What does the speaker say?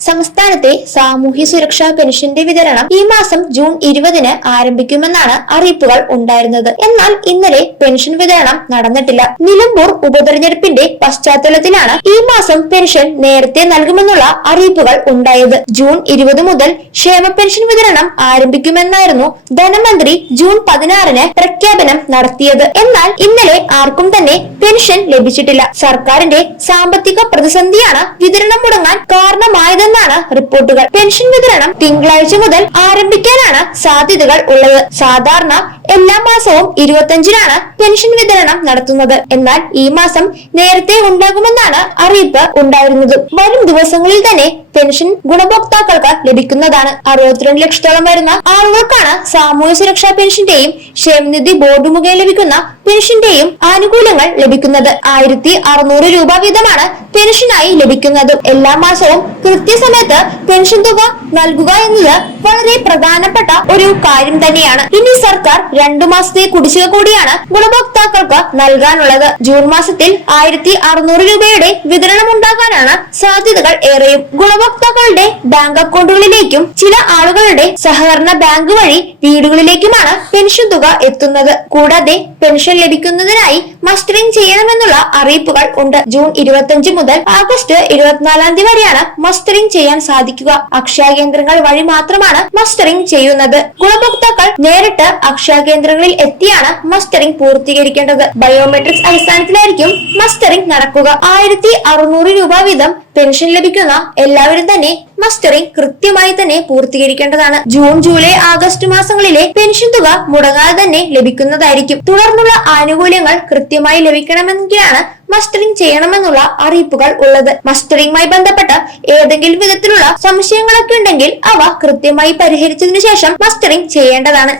സംസ്ഥാനത്തെ സാമൂഹ്യ സുരക്ഷാ പെൻഷന്റെ വിതരണം ഈ മാസം ജൂൺ 20-ന് ആരംഭിക്കുമെന്നാണ് അറിയിപ്പുകൾ ഉണ്ടായിരുന്നത്. എന്നാൽ ഇന്നലെ പെൻഷൻ വിതരണം നടന്നിട്ടില്ല. നിലമ്പൂർ ഉപതെരഞ്ഞെടുപ്പിന്റെ പശ്ചാത്തലത്തിലാണ് ഈ മാസം പെൻഷൻ നേരത്തെ നൽകുമെന്നുള്ള അറിയിപ്പുകൾ ഉണ്ടായത്. ജൂൺ 20 മുതൽ ക്ഷേമ പെൻഷൻ വിതരണം ആരംഭിക്കുമെന്നായിരുന്നു ധനമന്ത്രി ജൂൺ 16-ന് പ്രഖ്യാപനം നടത്തിയത്. എന്നാൽ ഇന്നലെ ആർക്കും തന്നെ പെൻഷൻ ലഭിച്ചിട്ടില്ല. സർക്കാരിന്റെ സാമ്പത്തിക പ്രതിസന്ധിയാണ് വിതരണം മുടങ്ങാൻ കാരണമായതെന്നാണ് റിപ്പോർട്ടുകൾ. പെൻഷൻ വിതരണം തിങ്കളാഴ്ച മുതൽ ആരംഭിക്കാനാണ് സാധ്യതകൾ ഉള്ളത്. സാധാരണ എല്ലാ മാസവും 25-നാണ് പെൻഷൻ വിതരണം നടത്തുന്നത്. എന്നാൽ ഈ മാസം നേരത്തെ ഉണ്ടാകുമെന്നാണ് അറിയിപ്പ് ഉണ്ടായിരുന്നത്. വരും ദിവസങ്ങളിൽ തന്നെ പെൻഷൻ ഗുണഭോക്താക്കൾക്ക് ലഭിക്കുന്നതാണ്. 62 ലക്ഷത്തോളം വരുന്ന ആളുകൾക്കാണ് സാമൂഹ്യ സുരക്ഷാ പെൻഷന്റെയും ക്ഷേമനിധി ബോർഡ് മുഖേന ലഭിക്കുന്ന പെൻഷന്റെയും ആനുകൂല്യങ്ങൾ ലഭിക്കുന്നത്. 1600 രൂപ വീതമാണ് പെൻഷനായി ലഭിക്കുന്നത്. എല്ലാ മാസവും കൃത്യസമയത്ത് പെൻഷൻ തുക നൽകുക എന്നത് വളരെ പ്രധാനപ്പെട്ട ഒരു കാര്യം തന്നെയാണ്. ഇനി സർക്കാർ 2 മാസത്തെ കുടിശ്ശിക കൂടിയാണ് ഗുണഭോക്താക്കൾക്ക് നൽകാനുള്ളത്. ജൂൺ മാസത്തിൽ 1600 രൂപയുടെ വിതരണം ഉണ്ടാകാനാണ് സാധ്യതകൾ ഏറെയും. ഗുണഭോക്താക്കളുടെ ബാങ്ക് അക്കൗണ്ടുകളിലേക്കും ചില ആളുകളുടെ സഹകരണ ബാങ്ക് വഴി വീടുകളിലേക്കുമാണ് പെൻഷൻ തുക എത്തുന്നത്. കൂടാതെ പെൻഷൻ ലഭിക്കുന്നതിനായി മസ്റ്ററിംഗ് ചെയ്യണമെന്നുള്ള അറിയിപ്പുകൾ ഉണ്ട്. ജൂൺ 25 മുതൽ ആഗസ്റ്റ് 24 വരെയാണ് മസ്റ്ററിംഗ് ചെയ്യാൻ സാധിക്കുക. അക്ഷയ കേന്ദ്രങ്ങൾ വഴി മാത്രമാണ് മസ്റ്ററിംഗ് ചെയ്യുന്നത്. ഗുണഭോക്താക്കൾ നേരിട്ട് അക്ഷയ കേന്ദ്രങ്ങളിൽ എത്തിയാണ് മസ്റ്ററിംഗ് പൂർത്തീകരിക്കേണ്ടത്. ബയോമെട്രിക്സ് അടിസ്ഥാനത്തിലായിരിക്കും മസ്റ്ററിംഗ് നടക്കുക. 1600 രൂപ വീതം പെൻഷൻ ലഭിക്കുന്ന എല്ലാവരും തന്നെ മസ്റ്ററിംഗ് കൃത്യമായി തന്നെ പൂർത്തീകരിക്കേണ്ടതാണ്. ജൂൺ, ജൂലൈ, ആഗസ്റ്റ് മാസങ്ങളിലെ പെൻഷൻ തുക മുടങ്ങാതെ തന്നെ ലഭിക്കുന്നതായിരിക്കും. തുടർന്നുള്ള ആനുകൂല്യങ്ങൾ കൃത്യമായി ലഭിക്കണമെങ്കിലാണ് മസ്റ്ററിംഗ് ചെയ്യണമെന്നുള്ള അറിയിപ്പുകൾ ഉള്ളത്. മസ്റ്ററിംഗുമായി ബന്ധപ്പെട്ട് ഏതെങ്കിലും വിധത്തിലുള്ള സംശയങ്ങളൊക്കെ ഉണ്ടെങ്കിൽ അവ കൃത്യമായി പരിഹരിച്ചതിനു ശേഷം മസ്റ്ററിംഗ് ചെയ്യേണ്ടതാണ്.